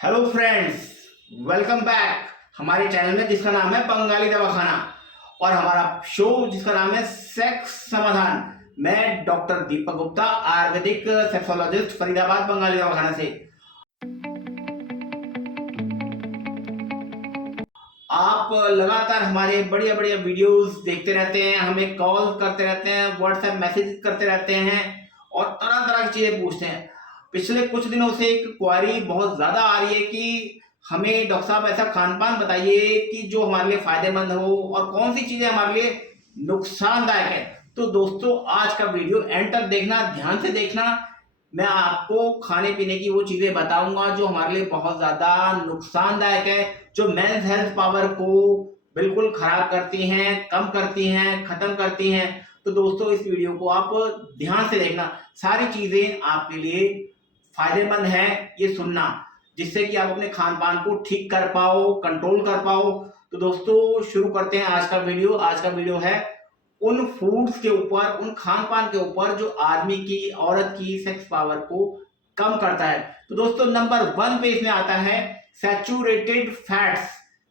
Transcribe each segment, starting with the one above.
Hello friends, welcome back हमारे channel में जिसका नाम है बंगाली दवाखाना और हमारा शो जिसका नाम है सेक्स समाधान। मैं डॉक्टर दीपक गुप्ता, आयुर्वेदिक सेक्सोलॉजिस्ट, फरीदाबाद बंगाली दवाखाना से। आप लगातार हमारे बढ़िया बढ़िया वीडियोस देखते रहते हैं, हमें कॉल करते रहते हैं, व्हाट्सएप मैसेज करते रहते हैं और तरह तरह की चीजें पूछते हैं। पिछले कुछ दिनों से एक क्वारी बहुत ज्यादा आ रही है कि हमें डॉक्टर साहब ऐसा खान पान बताइए कि जो हमारे लिए फायदेमंद हो और कौन सी चीजें हमारे लिए नुकसानदायक है। तो दोस्तों, आज का वीडियो एंड तक देखना, ध्यान से देखना। मैं आपको खाने पीने की वो चीजें बताऊंगा जो हमारे लिए बहुत ज्यादा नुकसानदायक है, जो मेंस हेल्थ पावर को बिल्कुल खराब करती हैं, कम करती हैं, खत्म करती हैं। तो दोस्तों, इस वीडियो को आप ध्यान से देखना। सारी चीजें आपके लिए फायदेमंद है ये सुनना, जिससे कि आप अपने खान पान को ठीक कर पाओ, कंट्रोल कर पाओ। तो दोस्तों, शुरू करते हैं आज का वीडियो। आज का वीडियो है उन फूड्स के ऊपर, उन खान पान के ऊपर जो आदमी की, औरत की सेक्स पावर को कम करता है। तो दोस्तों, नंबर 1 पे इसमें आता है सैचुरेटेड फैट्स।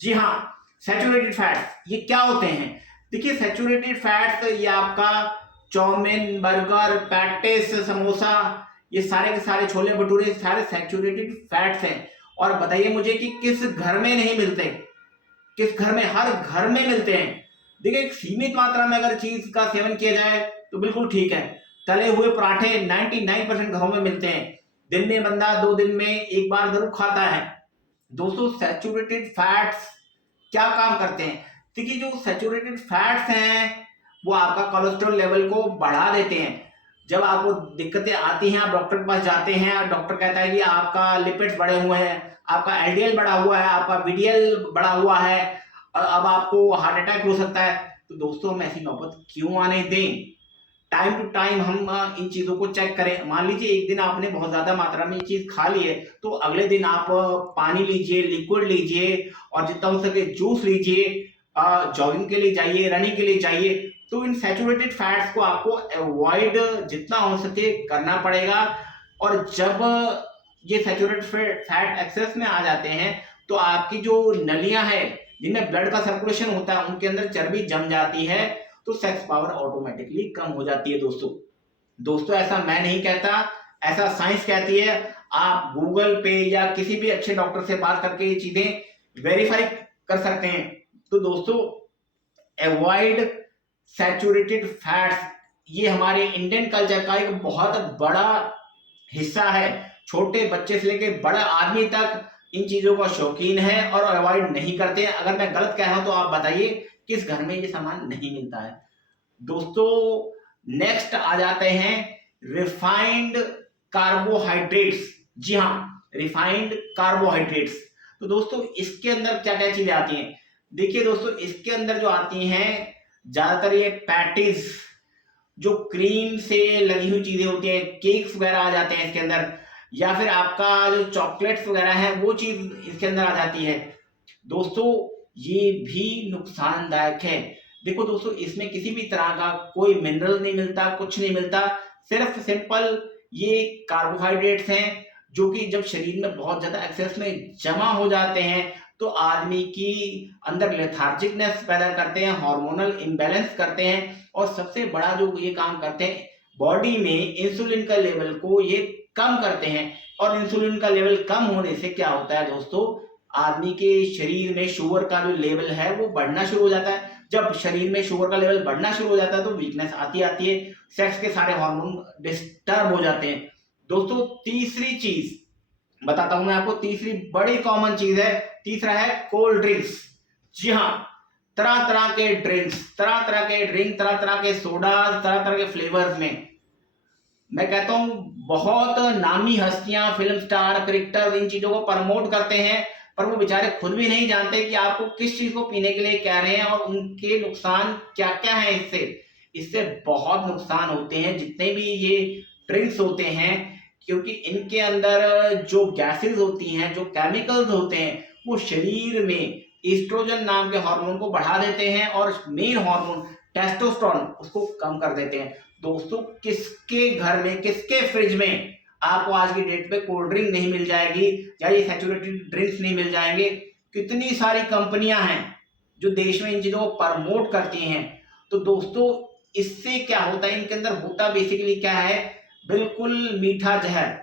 जी हाँ, सैचुरेटेड फैट्स ये क्या होते हैं? देखिए, सैचुरेटेड फैट्स ये आपका चाउमीन, बर्गर, पैटिस, समोसा, ये सारे के सारे, छोले भटूरे, सारे सैचुरेटेड फैट्स हैं। और बताइए मुझे कि किस घर में नहीं मिलते? किस घर में? हर घर में मिलते हैं। देखिए, एक सीमित मात्रा में अगर चीज का सेवन किया जाए तो बिल्कुल ठीक है। तले हुए पराठे 99% घरों में मिलते हैं। दिन में बंदा 2 दिन में एक बार जरूर खाता है। दोस्तों, सैचुरेटेड फैट्स क्या काम करते हैं? देखिए, जो सैचुरेटेड फैट्स हैं वो आपका कोलेस्ट्रॉल लेवल को बढ़ा देते हैं। जब आपको दिक्कतें आती हैं, आप डॉक्टर के पास जाते हैं और डॉक्टर कहता है कि आपका लिपिड्स बढ़े हुए हैं, आपका एलडीएल बढ़ा हुआ है, आपका वीडीएल बढ़ा हुआ है और अब आपको हार्ट अटैक हो सकता है। तो दोस्तों, हम ऐसी नौबत क्यों आने दें? टाइम टू टाइम हम इन चीजों को चेक करें। मान लीजिए एक दिन आपने बहुत ज्यादा मात्रा में ये चीज खा ली है, तो अगले दिन आप पानी लीजिए, लिक्विड लीजिए और जितना हो सके जूस लीजिए, जॉगिंग के लिए जाइए, रनिंग के लिए जाइए। तो इन सैचुरेटेड फैट्स को आपको अवॉइड जितना हो सके करना पड़ेगा। और जब ये सैचुरेटेड फैट एक्सेस में आ जाते हैं तो आपकी जो नलियां हैं जिनमें ब्लड का सर्कुलेशन होता है, उनके अंदर चर्बी जम जाती है, तो सेक्स पावर ऑटोमेटिकली कम हो जाती है। दोस्तों, ऐसा मैं नहीं कहता, ऐसा साइंस कहती है। आप गूगल पे या किसी भी अच्छे डॉक्टर से बात करके ये चीजें वेरीफाई कर सकते हैं। तो दोस्तों, अवॉइड सैचुरेटेड फैट्स ये हमारे इंडियन कल्चर का एक बहुत बड़ा हिस्सा है। छोटे बच्चे से लेकर बड़ा आदमी तक इन चीजों का शौकीन है और अवॉइड नहीं करते हैं। अगर मैं गलत कह रहा हूं तो आप बताइए किस घर में ये सामान नहीं मिलता है। दोस्तों, नेक्स्ट आ जाते हैं रिफाइंड कार्बोहाइड्रेट्स। जी हाँ, रिफाइंड कार्बोहाइड्रेट्स। तो दोस्तों, इसके अंदर क्या क्या चीजें आती हैं? देखिए दोस्तों, इसके अंदर जो आती हैं ज्यादातर ये पैटीज, जो क्रीम से लगी हुई चीजें होती हैं, केक्स वगैरह आ जाते हैं इसके अंदर, या फिर आपका जो चॉकलेट्स वगैरह है वो चीज इसके अंदर आ जाती है। दोस्तों, ये भी नुकसानदायक है। देखो दोस्तों, इसमें किसी भी तरह का कोई मिनरल नहीं मिलता, कुछ नहीं मिलता। सिर्फ सिंपल ये कार्बोहाइड्रेट्स हैं जो कि जब शरीर में बहुत ज्यादा एक्सेस में जमा हो जाते हैं तो आदमी की अंदर लेथार्जिकनेस पैदा करते हैं, हार्मोनल इम्बैलेंस करते हैं और सबसे बड़ा जो ये काम करते हैं, बॉडी में इंसुलिन का लेवल को ये कम करते हैं। और इंसुलिन का लेवल कम होने से क्या होता है दोस्तों, आदमी के शरीर में शुगर का जो लेवल है वो बढ़ना शुरू हो जाता है। जब शरीर में शुगर का लेवल बढ़ना शुरू हो जाता है तो वीकनेस आती है, सेक्स के सारे हार्मोन डिस्टर्ब हो जाते हैं। दोस्तों, तीसरी चीज बताता हूं मैं आपको, तीसरी बड़ी कॉमन चीज है। तीसरा है कोल्ड ड्रिंक्स। जी हाँ, तरह तरह के ड्रिंक्स, तरह तरह के ड्रिंक, तरह तरह के सोडा, तरह तरह के फ्लेवर्स में। मैं कहता हूं बहुत नामी हस्तियां, फिल्म स्टार, क्रिकेटर इन चीजों को प्रमोट करते हैं, पर वो बेचारे खुद भी नहीं जानते कि आपको किस चीज को पीने के लिए कह रहे हैं और उनके नुकसान क्या क्या है। इससे इससे बहुत नुकसान होते हैं जितने भी ये ड्रिंक्स होते हैं, क्योंकि इनके अंदर जो गैसेस होती हैं, जो केमिकल्स होते हैं, वो शरीर में ईस्ट्रोजन नाम के हार्मोन को बढ़ा देते हैं और मेन हार्मोन टेस्टोस्टेरोन उसको कम कर देते हैं। दोस्तों, किसके घर में, किसके फ्रिज में आपको आज की डेट पे कोल्ड ड्रिंक नहीं मिल जाएगी या ये सैचुरेटेड ड्रिंक्स नहीं मिल जाएंगे। कितनी सारी कंपनियां हैं जो देश में इन चीजों को प्रमोट करती हैं। तो दोस्तों इससे क्या होता है, इनके अंदर होता बेसिकली क्या है, बिल्कुल मीठा जहर,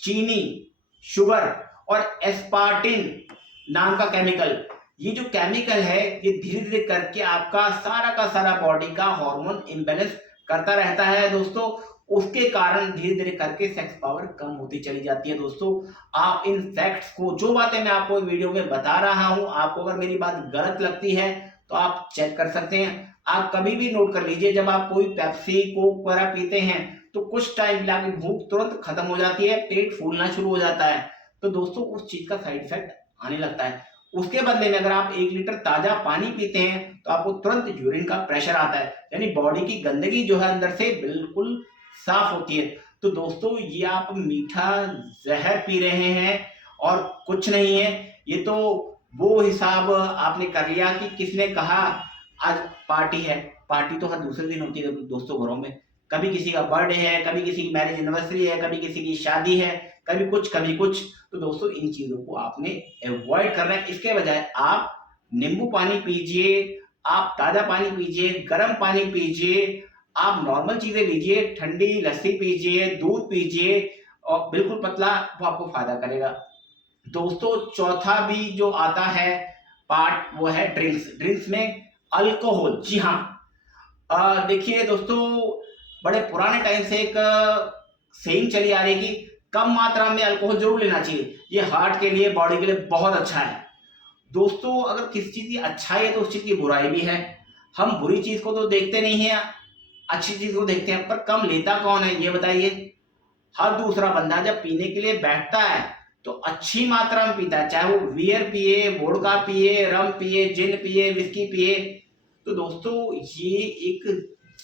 चीनी, शुगर और एस्पार्टिन नाम का केमिकल। ये जो केमिकल है ये धीरे धीरे करके आपका सारा का सारा बॉडी का हार्मोन इम्बैलेंस करता रहता है दोस्तों। उसके कारण धीरे धीरे करके सेक्स पावर कम होती चली जाती है। दोस्तों आप इन फैक्ट्स को, जो बातें मैं आपको वीडियो में बता रहा हूं, आपको अगर मेरी बात गलत लगती है तो आप चेक कर सकते हैं। आप कभी भी नोट कर लीजिए, जब आप कोई पेप्सी कोक वगैरह पीते हैं तो कुछ टाइम के लिए आपकी भूख तुरंत खत्म हो जाती है, पेट फूलना शुरू हो जाता है। तो दोस्तों उस चीज का साइड इफेक्ट आने लगता है। उसके बदले में अगर आप 1 लीटर ताजा पानी पीते हैं तो आपको तुरंत यूरिन का प्रेशर आता है, यानी बॉडी की गंदगी जो है अंदर से बिल्कुल साफ होती है। तो दोस्तों ये आप मीठा जहर पी रहे हैं और कुछ नहीं है। ये तो वो हिसाब आपने कर लिया कि किसने कहा आज पार्टी है। पार्टी तो हर दूसरे दिन होती है दोस्तों घरों में। कभी किसी का बर्थडे है, कभी किसी की मैरिज एनिवर्सरी है, कभी किसी की शादी है, कभी कुछ कभी कुछ। तो दोस्तों इन चीजों को आपने अवॉइड करना है। इसके बजाय आप नींबू पानी पीजिए, आप ताजा पानी पीजिए, गर्म पानी पीजिए, आप नॉर्मल चीजें लीजिए, ठंडी लस्सी पीजिए, दूध पीजिए और बिल्कुल पतला, वो आपको फायदा करेगा। दोस्तों चौथा भी जो आता है पार्ट वो है ड्रिंक्स। ड्रिंक्स में अल्कोहल। जी हाँ, देखिए दोस्तों बड़े पुराने टाइम से एक सेइंग चली आ रही है कि कम मात्रा में अल्कोहल जरूर लेना चाहिए, ये हार्ट के लिए, बॉडी के लिए बहुत अच्छा है। दोस्तों अगर किसी चीज की अच्छाई है तो उस चीज की बुराई भी है। हम बुरी चीज को तो देखते नहीं है, अच्छी चीज को देखते हैं, पर कम लेता कौन है ये बताइए। हर दूसरा बंदा जब पीने के लिए बैठता है तो अच्छी मात्रा में पीता है, चाहे वो बियर पिए, वोडका पिए, रम पिए, जिन पिए, विस्की पिए। तो दोस्तों ये एक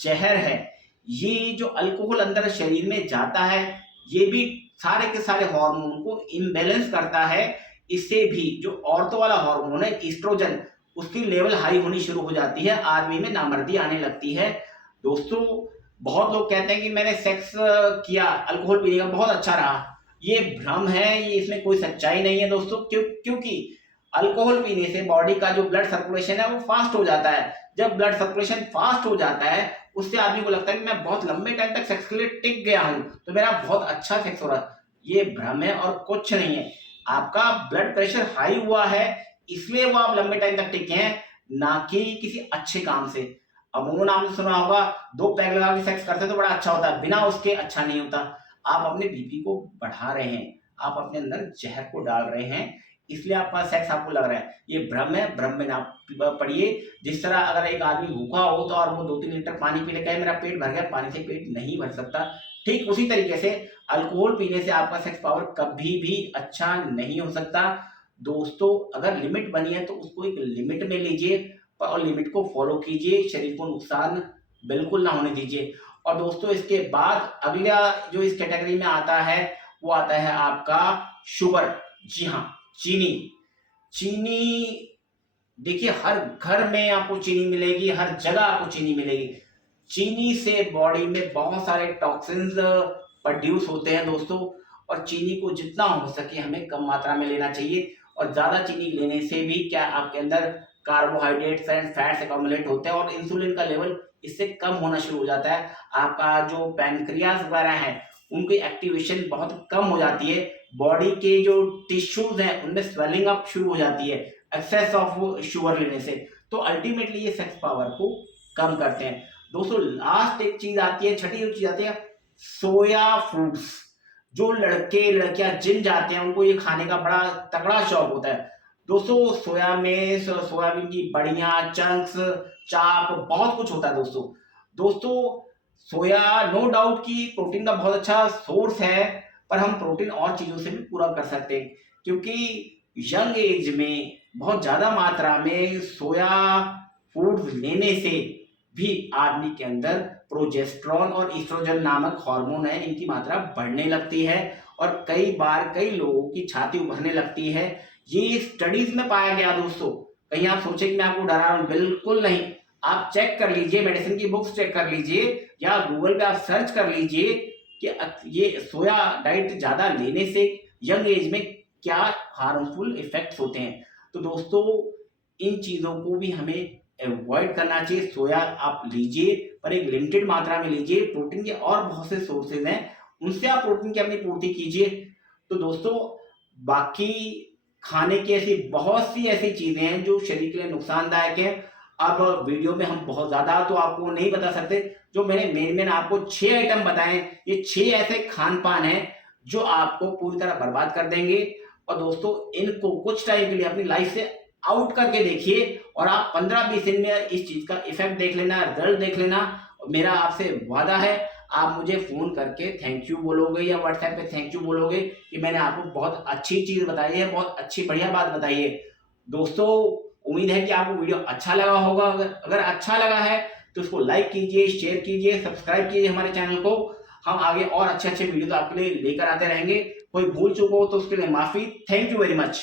जहर है। ये जो अल्कोहल अंदर शरीर में जाता है ये भी सारे के सारे हार्मोन को इम्बैलेंस करता है। इससे भी जो औरतों वाला हार्मोन है ईस्ट्रोजन, उसकी लेवल हाई होनी शुरू हो जाती है, आदमी में नामर्दी आने लगती है। दोस्तों बहुत लोग कहते हैं कि मैंने सेक्स किया अल्कोहल पीने का, बहुत अच्छा रहा। ये भ्रम है, ये इसमें कोई सच्चाई नहीं है दोस्तों। क्योंकि अल्कोहल पीने से बॉडी का जो ब्लड सर्कुलेशन है वो फास्ट हो जाता है। जब ब्लड सर्कुलेशन फास्ट हो जाता है उससे आदमी को लगता है कि मैं बहुत लंबे टाइम तक सेक्स के लिए टिक गया हूं, तो मेरा बहुत अच्छा सेक्स हो रहा है। ये भ्रम है और कुछ नहीं है। आपका ब्लड प्रेशर हाई हुआ है इसलिए वो आप लंबे टाइम तक टिके हैं, ना कि किसी अच्छे काम से। अमूमन आपने सुना होगा 2 पैग लगा के सेक्स करते तो बड़ा अच्छा होता है, बिना उसके अच्छा नहीं होता। आप अपने बीपी को बढ़ा रहे हैं, आप अपने अंदर जहर को डाल रहे हैं, इसलिए आपका सेक्स आपको लग रहा है। ये भ्रम है, भ्रम में ना पड़िए। जिस तरह अगर एक आदमी भूखा हो तो और वो 2-3 लीटर पानी पी ले, कहे मेरा पेट भर गया, पानी से पेट नहीं भर सकता। ठीक उसी तरीके से अल्कोहल पीने से आपका सेक्स पावर कभी भी अच्छा नहीं हो सकता। दोस्तों अगर लिमिट बनी है तो उसको एक लिमिट में लीजिए और लिमिट को फॉलो कीजिए, शरीर को नुकसान बिल्कुल ना होने दीजिए। और दोस्तों इसके बाद अगला जो इस कैटेगरी में आता है वो आता है आपका शुगर। जी हाँ, चीनी। चीनी देखिए हर घर में आपको चीनी मिलेगी, हर जगह आपको चीनी मिलेगी। चीनी से बॉडी में बहुत सारे टॉक्सिन्स प्रोड्यूस होते हैं दोस्तों, और चीनी को जितना हो सके हमें कम मात्रा में लेना चाहिए। और ज्यादा चीनी लेने से भी क्या आपके अंदर कार्बोहाइड्रेट्स एंड फैट्स अकोमुलेट होते हैं और इंसुलिन का लेवल इससे कम होना शुरू हो जाता है। आपका जो पैनक्रियाज वगैरह है उनकी एक्टिवेशन बहुत कम हो जाती है। बॉडी के जो टिश्यूज हैं उनमें स्वेलिंग अप शुरू हो जाती है एक्सेस ऑफ शुगर लेने से। तो अल्टीमेटली ये सेक्स पावर को कम करते हैं। दोस्तों लास्ट एक चीज आती है, छठी चीज आती है सोया फूड्स। जो लड़के लड़कियां जिम जाते हैं उनको ये खाने का बड़ा तगड़ा शौक होता है दोस्तों। सोया में सोयाबीन की बड़ियां, चंक्स, चाप, बहुत कुछ होता है दोस्तों सोया नो डाउट की प्रोटीन का बहुत अच्छा सोर्स है, पर हम प्रोटीन और चीजों से भी पूरा कर सकते हैं। क्योंकि यंग एज में बहुत ज्यादा मात्रा में सोया फूड्स लेने से भी आदमी के अंदर प्रोजेस्टेरॉन और ईस्ट्रोजन नामक हार्मोन है, इनकी मात्रा बढ़ने लगती है और कई बार कई लोगों की छाती उभरने लगती है। ये स्टडीज में पाया गया दोस्तों। कहीं आप सोचे कि मैं आपको डरा रहा हूं, बिल्कुल नहीं। आप चेक कर लीजिए, मेडिसिन की बुक्स चेक कर लीजिए या गूगल पे आप सर्च कर लीजिए। कि ये सोया डाइट ज़्यादा लेने से यंग एज में क्या हार्मफुल इफेक्ट्स होते हैं। तो दोस्तों इन चीज़ों को भी हमें अवॉइड करना चाहिए। सोया आप लीजिए पर एक लिमिटेड मात्रा में लीजिए। प्रोटीन के और बहुत से सोर्सेज हैं, उनसे आप प्रोटीन की अपनी पूर्ति कीजिए। तो दोस्तों बाकी खाने की ऐसी बहुत सी ऐसी चीजें हैं जो शरीर के लिए नुकसानदायक है। अब वीडियो में हम बहुत ज्यादा तो आपको नहीं बता सकते, जो मैंने मेन आपको 6 आइटम बताए, ये 6 ऐसे खान पान है जो आपको पूरी तरह बर्बाद कर देंगे। और दोस्तों इनको कुछ टाइम के लिए अपनी लाइफ से आउट करके देखिए और आप 15-20 दिन में इस चीज का इफेक्ट देख लेना, रिजल्ट देख लेना। मेरा आपसे वादा है, आप मुझे फोन करके थैंक यू बोलोगे या व्हाट्सएप पे थैंक यू बोलोगे कि मैंने आपको बहुत अच्छी चीज बताई है, बहुत अच्छी बढ़िया बात बताई है। दोस्तों उम्मीद है कि आपको वीडियो अच्छा लगा होगा। अगर अच्छा लगा है तो उसको लाइक कीजिए, शेयर कीजिए, सब्सक्राइब कीजिए हमारे चैनल को। हम आगे और अच्छे अच्छे वीडियो तो आपके लिए लेकर आते रहेंगे। कोई भूल चूक हो तो उसके लिए माफी। Thank you very much.